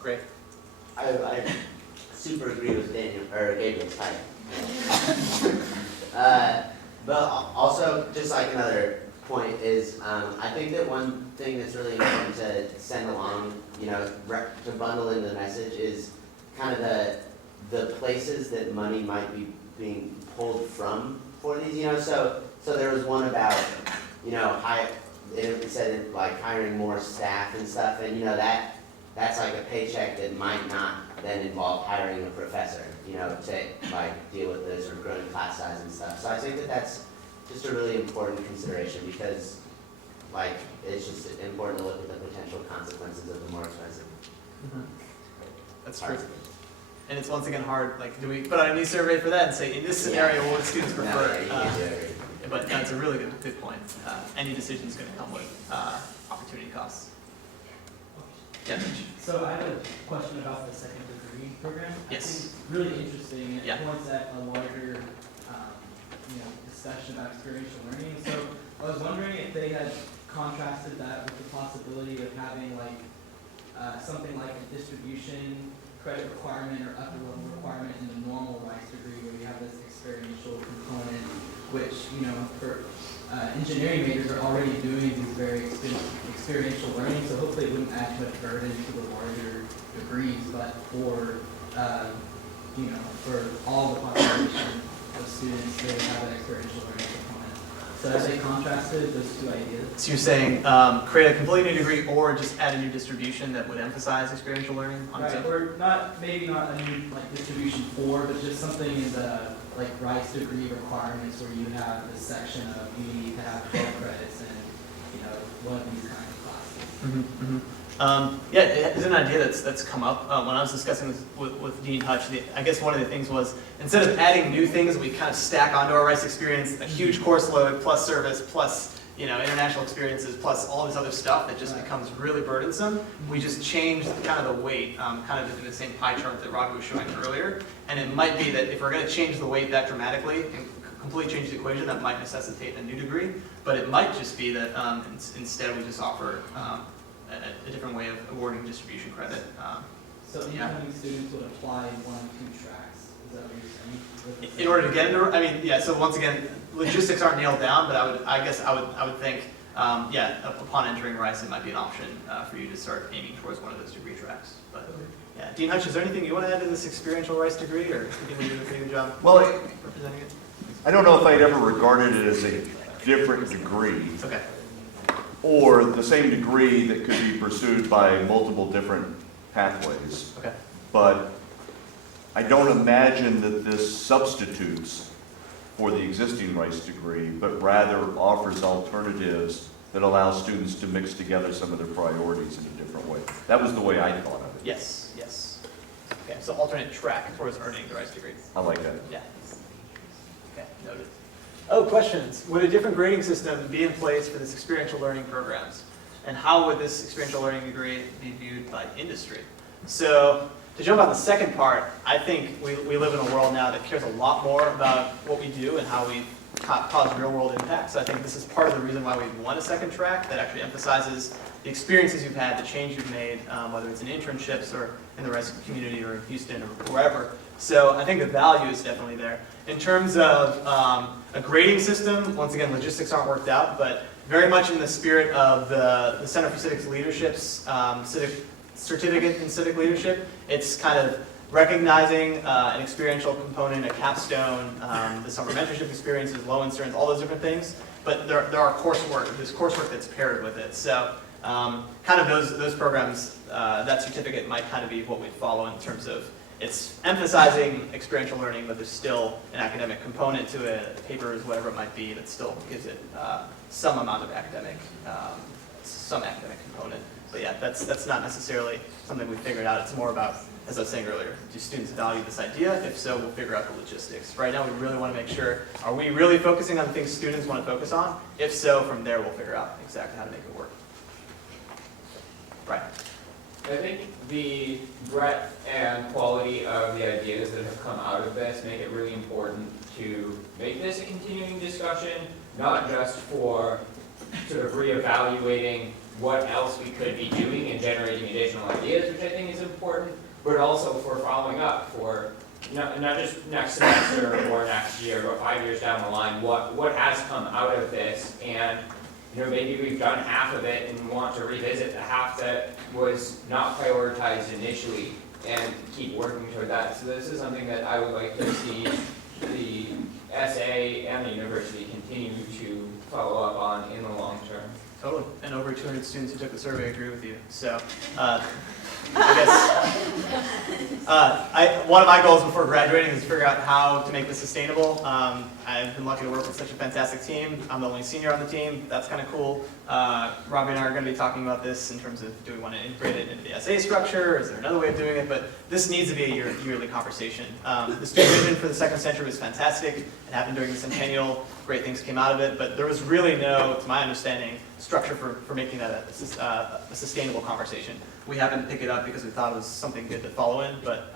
great. I super agree with Gabriel's type. But also, just like another point is, I think that one thing that's really important to send along, to bundle in the message is kind of the places that money might be being pulled from for these, so there was one about, it said like hiring more staff and stuff, and that's like a paycheck that might not then involve hiring a professor, to like deal with this or growing class size and stuff. So I think that that's just a really important consideration because like it's just important to look at the potential consequences of the more expensive. Mm-hmm. That's true. And it's once again hard, like, do we put out a new survey for that and say, in this scenario, what would students prefer? But that's a really good point. Any decision is going to come with opportunity costs. Yeah, Mitch. So I have a question about the second degree program. Yes. I think it's really interesting and Yeah. it points at a larger discussion about experiential learning. So I was wondering if they had contrasted that with the possibility of having like something like a distribution credit requirement or upper level requirement in the normal Rice degree where we have this experiential component, which, for engineering majors are already doing these very experiential learning, so hopefully it wouldn't add too much burden to the larger degrees, but for, for all the population of students, they have an experiential learning component. So as they contrasted those two ideas. So you're saying create a completely new degree or just add a new distribution that would emphasize experiential learning on its Right, own? or maybe not a new distribution for, but just something in the Rice degree requirements where you have this section of you need to have 12 credits and one of these kind of classes. Mm-hmm, mm-hmm. Yeah, it's an idea that's come up. When I was discussing this with Dean Hutch, I guess one of the things was, instead of adding new things we kind of stack onto our Rice experience, a huge course load, plus service, plus international experiences, plus all this other stuff that just becomes really burdensome, we just change kind of the weight, kind of in the same pie chart that Rob was showing earlier. And it might be that if we're going to change the weight that dramatically and completely change the equation, that might necessitate a new degree. But it might just be that instead we just offer a different way of awarding distribution credit. So incoming students would apply 1 or 2 tracks. Is that what you're saying? In order to get into, so once again, logistics aren't nailed down, but I would think, upon entering Rice, it might be an option for you to start aiming towards one of those degree tracks. But yeah, Dean Hutch, is there anything you want to add to this experiential Rice degree, or you think we did a pretty good job representing it? I don't know if I'd ever regarded it as a different degree. Okay. Or the same degree that could be pursued by multiple different pathways. Okay. But I don't imagine that this substitutes for the existing Rice degree, but rather offers alternatives that allow students to mix together some of their priorities in a different way. That was the way I thought of it. Yes, yes. Okay, so alternate track towards earning the Rice degree. I like that. Yeah. Okay, noted. Oh, questions. Would a different grading system be in place for this experiential learning programs? And how would this experiential learning degree be viewed by industry? So, to jump on the second part, I think we live in a world now that cares a lot more about what we do and how we cause real world impacts. So I think this is part of the reason why we want a second track that actually emphasizes the experiences you've had, the change you've made, whether it's in internships or in the Rice community or in Houston or wherever. So I think the value is definitely there. In terms of a grading system, once again, logistics aren't worked out, but very much in the spirit of the Center for Civics Leadership's civic certificate in civic leadership, it's kind of recognizing an experiential component, a capstone, the summer mentorship experiences, low insurance, all those different things. But there are there's coursework that's paired with it. So kind of those programs, that certificate might kind of be what we'd follow in terms of it's emphasizing experiential learning, but there's still an academic component to it, papers, whatever it might be, that still gives it some amount of academic, some academic component. But yeah, that's not necessarily something we figured out. It's more about, as I was saying earlier, do students value this idea? If so, we'll figure out the logistics. Right now, we really want to make sure, are we really focusing on the things students want to focus on? If so, from there, we'll figure out exactly how to make it work. Right. I think the breadth and quality of the ideas that have come out of this make it really important to make this a continuing discussion, not just for sort of reevaluating what else we could be doing and generating additional ideas, which I think is important, but also for following up for not just next semester or next year, but 5 years down the line, what has come out of this, and maybe we've done half of it and want to revisit the half that was not prioritized initially and keep working toward that. So this is something that I would like to see the SA and the university continue to follow up on in the long term. Totally. And over 200 students who took the survey agree with you. So I guess one of my goals before graduating is to figure out how to make this sustainable. I've been lucky to work with such a fantastic team. I'm the only senior on the team. That's kind of cool. Robbie and I are going to be talking about this in terms of, do we want to integrate it into the SA structure? Is there another way of doing it? But this needs to be a yearly conversation. The student vision for the second century was fantastic. It happened during the centennial. Great things came out of it. But there was really no, to my understanding, structure for making that a sustainable conversation. We happened to pick it up because we thought it was something good to follow in, but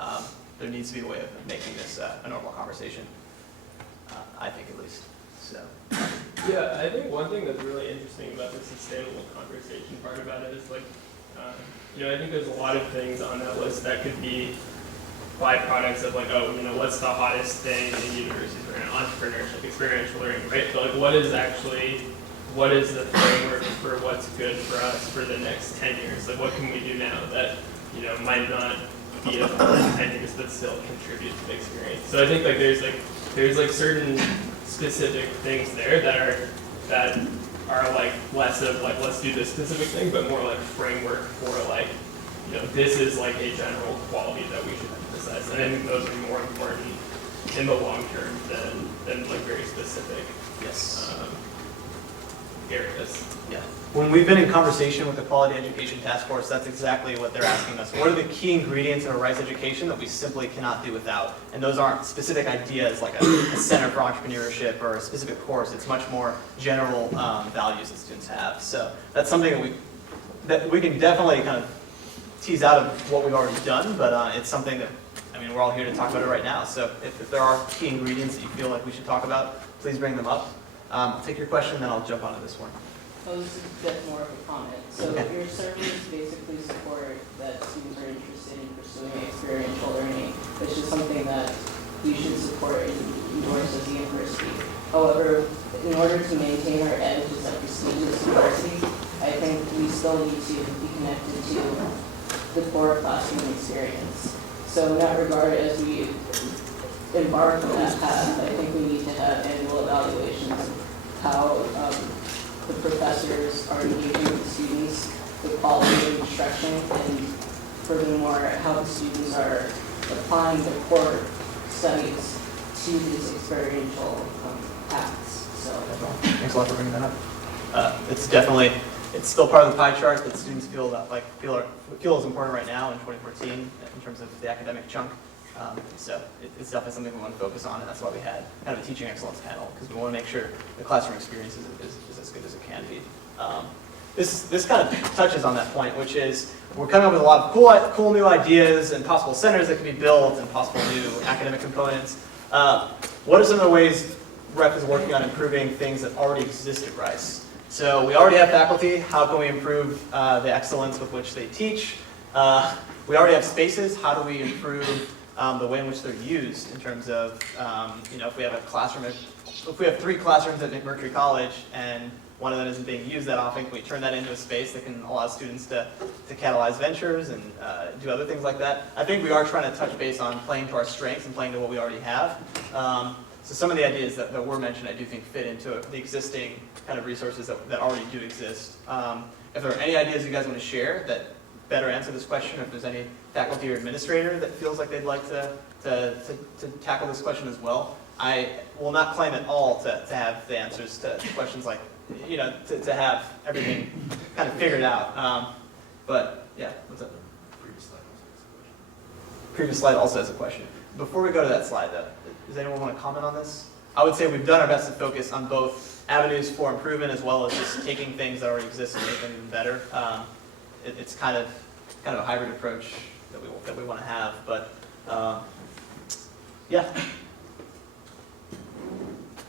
there needs to be a way of making this a normal conversation. I think at least. So. Yeah, I think one thing that's really interesting about the sustainable conversation part about it is like, I think there's a lot of things on that list that could be byproducts of like, what's the hottest thing in universities right now? Entrepreneurship, experiential learning, right? But like, what is the framework for what's good for us for the next 10 years? Like, what can we do now that, might not be a full 10 years, but still contribute to the experience? So I think like there's certain specific things there that are like less of like, let's do this specific thing, but more like framework for like, this is like a general quality that we should emphasize. And I think those are more important in the long term than like very specific areas. Yeah. When we've been in conversation with the Quality Education Task Force, that's exactly what they're asking us. What are the key ingredients of a rights education that we simply cannot do without? And those aren't specific ideas like a center for entrepreneurship or a specific course. It's much more general values that students have. So that's something that we can definitely kind of tease out of what we've already done, but it's something that, we're all here to talk about it right now. So if there are key ingredients that you feel like we should talk about, please bring them up. I'll take your question, then I'll jump onto this one. Oh, this is a bit more of a comment. So your surveys basically support that students are interested in pursuing experiential learning, which is something that you should support and endorse as a university. However, in order to maintain our edge as a prestigious university, I think we still need to be connected to the core classroom experience. So in that regard, as we embark on that path, I think we need to have annual evaluations of how the professors are engaging with the students, the quality of instruction, and furthermore, how the students are applying their core studies to these experiential paths. So, thanks a lot for bringing that up. It's still part of the pie chart that students feel is important right now in 2014 in terms of the academic chunk. So it's definitely something we want to focus on, and that's why we had kind of a teaching excellence panel, because we want to make sure the classroom experience is as good as it can be. This kind of touches on that point, which is we're coming up with a lot of cool new ideas and possible centers that can be built and possible new academic components. What are some of the ways REF is working on improving things that already exist at Rice? So we already have faculty. How can we improve the excellence with which they teach? We already have spaces. How do we improve the way in which they're used in terms of, if we have a classroom, if we have 3 classrooms at McMurtry College and one of them isn't being used that often, can we turn that into a space that can allow students to catalyze ventures and do other things like that? I think we are trying to touch base on playing to our strengths and playing to what we already have. So some of the ideas that were mentioned, I do think fit into the existing kind of resources that already do exist. If there are any ideas you guys want to share that better answer this question, or if there's any faculty or administrator that feels like they'd like to tackle this question as well, I will not claim at all to have the answers to questions like, to have everything kind of figured out. But yeah, what's up? Previous slide also has a question. Before we go to that slide though, does anyone want to comment on this? I would say we've done our best to focus on both avenues for improvement as well as just taking things that already exist and making them even better. It's kind of a hybrid approach that we want to have, but yeah.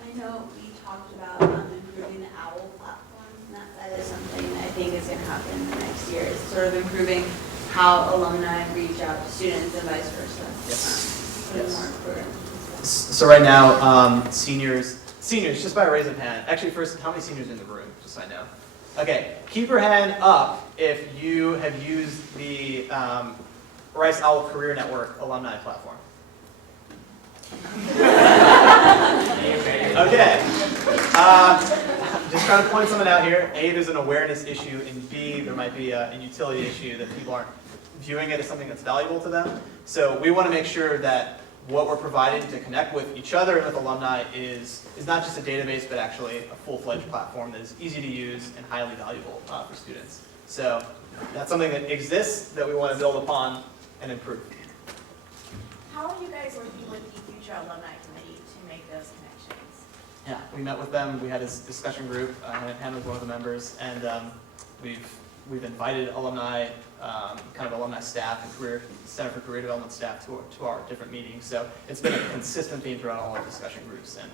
I know we talked about improving the OWL platform, and that is something I think is going to happen in the next year. Is sort of improving how alumni reach out to students and vice versa. Yes. Putting Yes. more programs. So right now, seniors, just by a raise of hand. Actually, first, how many seniors in the room? Just so I know. Okay, keep your hand up if you have used the Rice Owl Career Network alumni platform. Okay. Just trying to point something out here. A, there's an awareness issue, and B, there might be a utility issue that people aren't viewing it as something that's valuable to them. So we want to make sure that what we're providing to connect with each other and with alumni is not just a database, but actually a full-fledged platform that is easy to use and highly valuable for students. So that's something that exists that we want to build upon and improve. How are you guys working with the Future Alumni Committee to make those connections? Yeah, we met with them. We had this discussion group. Hannah was one of the members, and we've invited alumni, kind of alumni staff and Center for Career Development staff to our different meetings. So it's been a consistent theme throughout all our discussion groups, and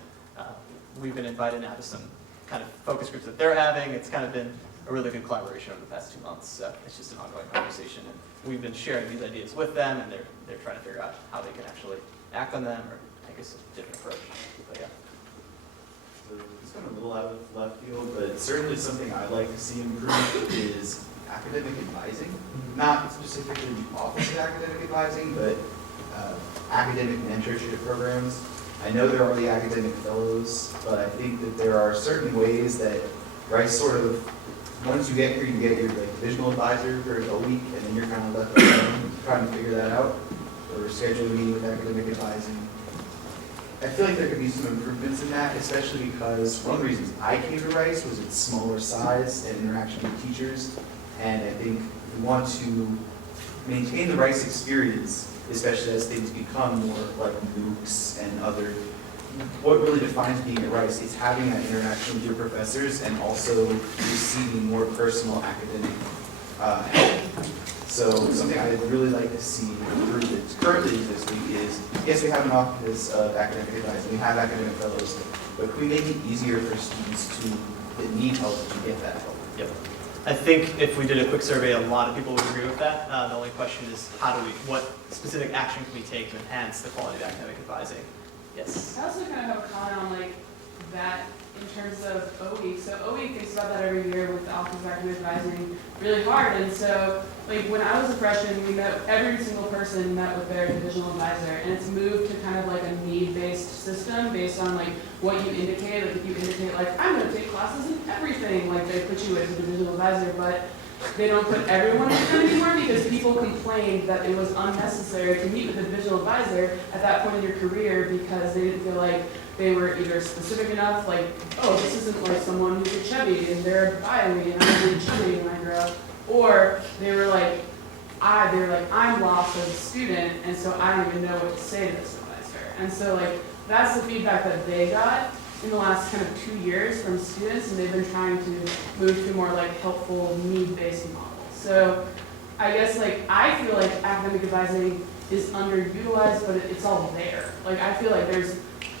we've been invited now to some kind of focus groups that they're having. It's kind of been a really good collaboration over the past 2 months. So it's just an ongoing conversation, and we've been sharing these ideas with them, and they're trying to figure out how they can actually act on them or take a different approach. But yeah. So it's kind of a little out of left field, but certainly something I'd like to see improve is academic advising. Not specifically the Office of Academic Advising, but academic mentorship programs. I know there are the academic fellows, but I think that there are certain ways that Rice sort of, once you get here, you get your divisional advisor for a week, and then you're kind of left alone trying to figure that out, or schedule a meeting with academic advising. I feel like there could be some improvements in that, especially because one of the reasons I came to Rice was its smaller size and interaction with teachers, and I think we want to maintain the Rice experience, especially as things become more like MOOCs and other. What really defines being at Rice is having that interaction with your professors and also receiving more personal academic help. So something I'd really like to see improved that's currently existing is, yes, we have an office of academic advising, we have academic fellows, but can we make it easier for students that need help to get that help? Yep. I think if we did a quick survey, a lot of people would agree with that. The only question is what specific action can we take to enhance the quality of academic advising? Yes. I also kind of have a comment on that in terms of OE. So OE thinks about that every year with the Office of Academic Advising really hard. And so when I was a freshman, we met, every single person met with their divisional advisor, and it's moved to kind of like a need-based system based on what you indicate. If you indicate I'm going to take classes in everything, they put you as a divisional advisor, but they don't put everyone in them anymore because people complained that it was unnecessary to meet with a divisional advisor at that point in your career because they didn't feel like they were either specific enough, this isn't someone who's a chubby and they're a bio-y and I'm really chubby when I grow up, or they were I'm lost as a student and so I don't even know what to say to this advisor. And so that's the feedback that they got in the last kind of 2 years from students, and they've been trying to move to more helpful need-based models. So I guess I feel like academic advising is underutilized, but it's all there. I feel like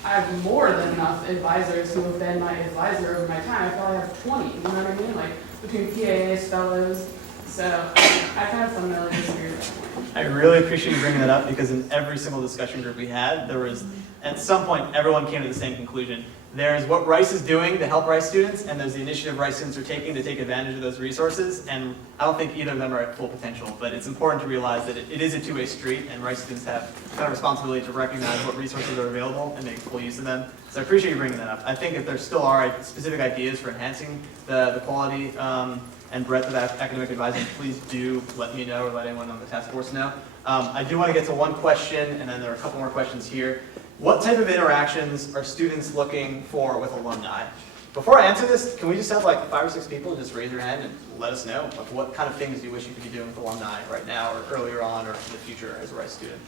I have more than enough advisors who have been my advisor over my time. I probably have 20, you know what I mean? Between PAAs, fellows. So I kind of fundamentally disagree with that point. I really appreciate you bringing that up because in every single discussion group we had, there was, at some point, everyone came to the same conclusion. There's what Rice is doing to help Rice students, and there's the initiative Rice students are taking to take advantage of those resources. And I don't think either of them are at full potential, but it's important to realize that it is a two-way street, and Rice students have kind of responsibility to recognize what resources are available and make full use of them. So I appreciate you bringing that up. I think if there still are specific ideas for enhancing the quality and breadth of academic advising, please do let me know or let anyone on the task force know. I do want to get to one question, and then there are a couple more questions here. What type of interactions are students looking for with alumni? Before I answer this, can we just have like 5 or 6 people just raise their hand and let us know? Like, what kind of things do you wish you could be doing with alumni right now or earlier on or in the future as a Rice student?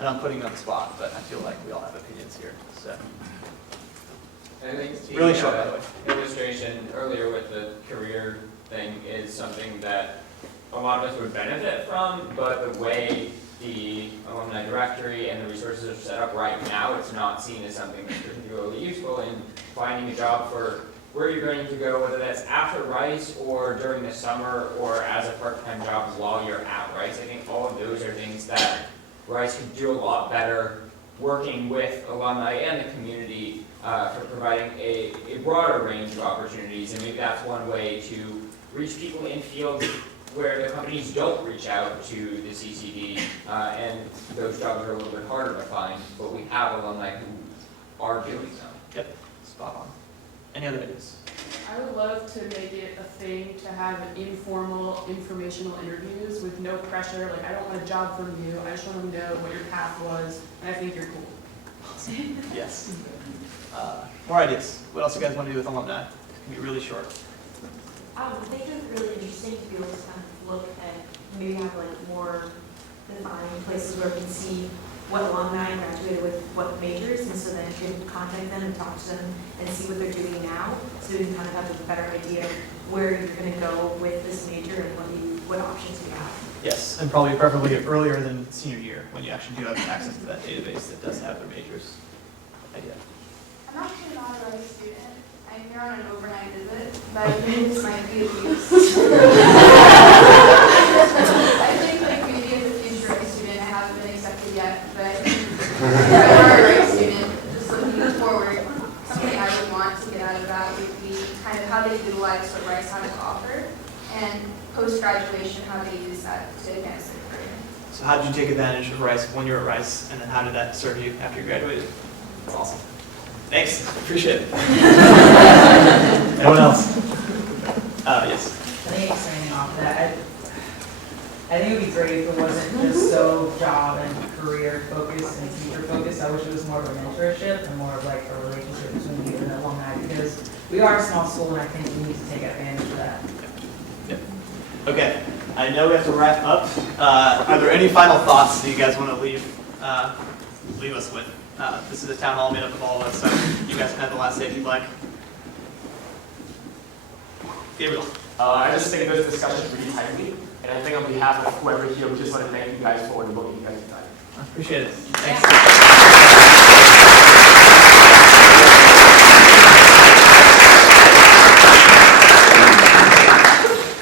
And I'm putting you on the spot, but I feel like we all have opinions here. So, I think really short, by the way. Illustration earlier with the career thing is something that a lot of us would benefit from, but the way the alumni directory and the resources are set up right now, it's not seen as something that's particularly useful in finding a job for where you're going to go, whether that's after Rice or during the summer or as a part-time job while you're at Rice. I think all of those are things that Rice could do a lot better working with alumni and the community for providing a broader range of opportunities. And maybe that's one way to reach people in fields where the companies don't reach out to the CCD, and those jobs are a little bit harder to find, but we have alumni who are doing so. Yep, spot on. Any other ideas? I would love to make it a thing to have informal informational interviews with no pressure. Like, I don't want a job from you. I just want to know what your path was, and I think you're cool. Yes. More ideas. What else you guys want to do with alumni? It can be really short. I think it's really interesting to be able to kind of look at, maybe have like more defined places where we can see what alumni graduated with what majors, and so then you can contact them and talk to them and see what they're doing now, so you can kind of have a better idea of where you're going to go with this major and what options you have. Yes, and probably preferably earlier than senior year, when you actually do have access to that database that does have their majors. Idea. I'm actually not a Rice student. I'm here on an overnight visit, but I think this might be of use. I think like maybe as a future Rice student, I haven't been accepted yet, but if I were a Rice student, just looking forward, something I would want to get out of that would be kind of how they utilize what Rice has to offer, and post-graduation, how they use that to advance their career. So how did you take advantage of Rice when you were at Rice, and then how did that serve you after you graduated? That's awesome. Thanks, appreciate it. Anyone else? Yes. I think expanding off of that, I think it would be great if it wasn't just so job and career focused and teacher focused. I wish it was more of a mentorship and more of like a relationship between you and the alumni, because we are a small school and I think we need to take advantage of that. Yep. Okay, I know we have to wrap up. Are there any final thoughts that you guys want to leave us with? This is a town hall made up of all of us, so you guys can have the last say if you'd like. Gabriel. I just think this discussion is really timely, and I think on behalf of whoever here, we just want to thank you guys for the book you guys have done. I appreciate it. Thanks.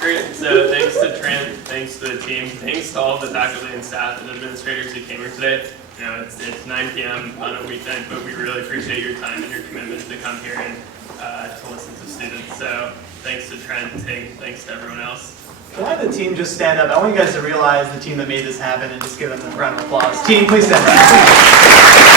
Great, so thanks to Trent, thanks to the team, thanks to all the faculty and staff and administrators who came here today. You know, it's 9 p.m. on a weeknight, but we really appreciate your time and your commitment to come here and to listen to students. So thanks to Trent, thanks to everyone else. Can I have the team just stand up? I want you guys to realize the team that made this happen and just give them a round of applause. Team, please stand up.